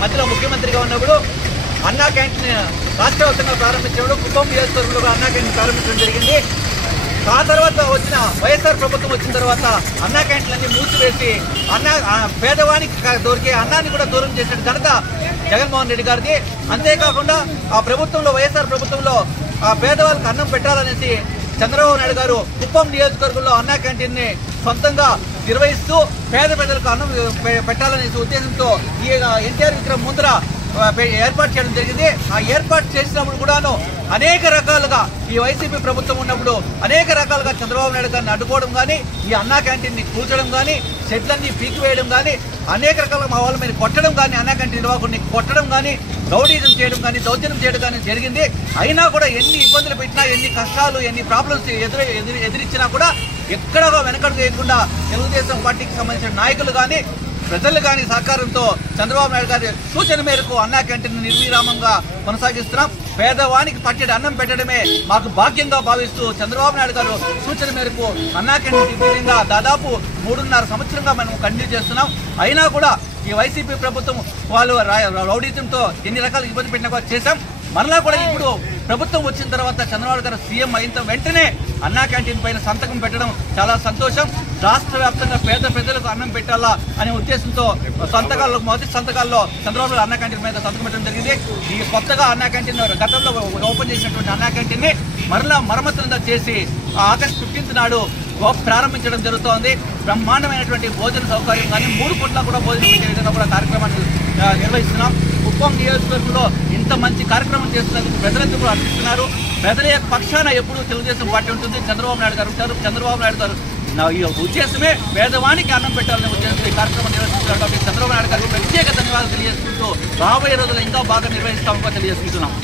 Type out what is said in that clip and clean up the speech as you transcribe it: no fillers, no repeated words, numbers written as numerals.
మధ్యలో ముఖ్యమంత్రిగా ఉన్నప్పుడు అన్నా క్యాంటీన్ రాష్ట్ర వ్యాప్తంగా ప్రారంభించినప్పుడు కుప్పం నియోజకవర్గంలో అన్నా క్యాంటీన్ ప్రారంభించడం జరిగింది. ఆ తర్వాత వచ్చిన వైఎస్ఆర్ ప్రభుత్వం వచ్చిన తర్వాత అన్నా క్యాంటీన్లన్నీ మూసివేసి పేదవానికి దొరికే అన్నాన్ని కూడా దూరం చేసిన ఘనత జగన్మోహన్ రెడ్డి గారిది. అంతేకాకుండా ఆ ప్రభుత్వంలో వైఎస్ఆర్ ప్రభుత్వంలో ఆ పేదవాళ్ళకి అన్నం పెట్టాలనేసి చంద్రబాబు నాయుడు గారు కుప్పం నియోజకవర్గంలో అన్నా క్యాంటీన్ ని సొంతంగా నిర్వహిస్తూ పేద ప్రజలకు అన్నం పెట్టాలనే ఉద్దేశంతో ఈ ఎన్టీఆర్ విగ్రహం ముందర ఏర్పాటు చేయడం జరిగింది. ఆ ఏర్పాటు చేసినప్పుడు కూడాను అనేక రకాలుగా ఈ వైసీపీ ప్రభుత్వం ఉన్నప్పుడు అనేక రకాలుగా చంద్రబాబు నాయుడు గారిని అడ్డుకోవడం కానీ, ఈ అన్నా క్యాంటీన్ ని కూల్చడం కానీ, షెడ్లన్నీ పీకివేయడం కానీ, అనేక రకాలుగా మా వాళ్ళ మీద కొట్టడం కానీ, అన్నా క్యాంటీన్ నిర్వాహకుడిని కొట్టడం కానీ, రౌడీజం చేయడం కానీ, దౌర్జన్యం చేయడం కానీ జరిగింది. అయినా కూడా ఎన్ని ఇబ్బందులు పెట్టినా, ఎన్ని కష్టాలు, ఎన్ని ప్రాబ్లమ్స్ ఎదిరించినా కూడా ఎక్కడగా వెనకడుగు వేయకుండా తెలుగుదేశం పార్టీకి సంబంధించిన నాయకులు కానీ, ప్రజలు కానీ సహకారంతో చంద్రబాబు నాయుడు గారి సూచన మేరకు అన్నా క్యాంటీన్ నిర్విరామంగా కొనసాగిస్తున్నాం. పేదవానికి పట్టెడు అన్నం పెట్టడమే మాకు భాగ్యంగా భావిస్తూ చంద్రబాబు నాయుడు గారు సూచన మేరకు అన్నా క్యాంటీన్ దాదాపు 3.5 సంవత్సరంగా మనం కంటిన్యూ చేస్తున్నాం. అయినా కూడా ఈ వైసీపీ ప్రభుత్వం వాళ్ళు రౌడీజంతో ఎన్ని రకాల ఇబ్బంది పెట్టినా కూడా చేశాం. మరలా కూడా ఇప్పుడు ప్రభుత్వం వచ్చిన తర్వాత చంద్రబాబు గారు సీఎం అయిన వెంటనే అన్నా క్యాంటీన్ పైన సంతకం పెట్టడం చాలా సంతోషం. రాష్ట్ర వ్యాప్తంగా పేద ప్రజలకు అన్నం పెట్టాలా అనే ఉద్దేశంతో మొదటి సంతకాల్లో చంద్రబాబు అన్నా క్యాంటీన్ మీద సంతకం పెట్టడం జరిగింది. ఈ కొత్తగా అన్నా క్యాంటీన్ గతంలో ఓపెన్ చేసినటువంటి అన్నా క్యాంటీన్ ని మరలా మరమ్మతులంతా చేసి ఆగస్టు 15 నాడు ప్రారంభించడం జరుగుతోంది. బ్రహ్మాండమైనటువంటి భోజన సౌకర్యం కానీ 3 పూట్ల కూడా భోజనం పెట్టే విధంగా కూడా కార్యక్రమాన్ని నిర్వహిస్తున్నాం. కుప్పం నియోజకవర్గంలో ఇంత మంచి కార్యక్రమం చేస్తున్నందుకు ప్రజలందరూ కూడా అర్థిస్తున్నారు. ప్రజల యొక్క పక్షాన ఎప్పుడూ తెలుగుదేశం పార్టీ ఉంటుంది. చంద్రబాబు నాయుడు గారు ఉంటారు. చంద్రబాబు నాయుడు గారు ఈ ఉద్దేశమే పేదవానికి అన్నం పెట్టాలనే ఉద్దేశంతో ఈ కార్యక్రమం నిర్వహిస్తున్నారు. కాబట్టి చంద్రబాబు నాయుడు గారికి ప్రత్యేక ధన్యవాదాలు తెలియజేసుకుంటూ రాబోయే రోజుల్లో ఇంకా బాగా నిర్వహిస్తామని తెలియజేసుకుంటున్నాం.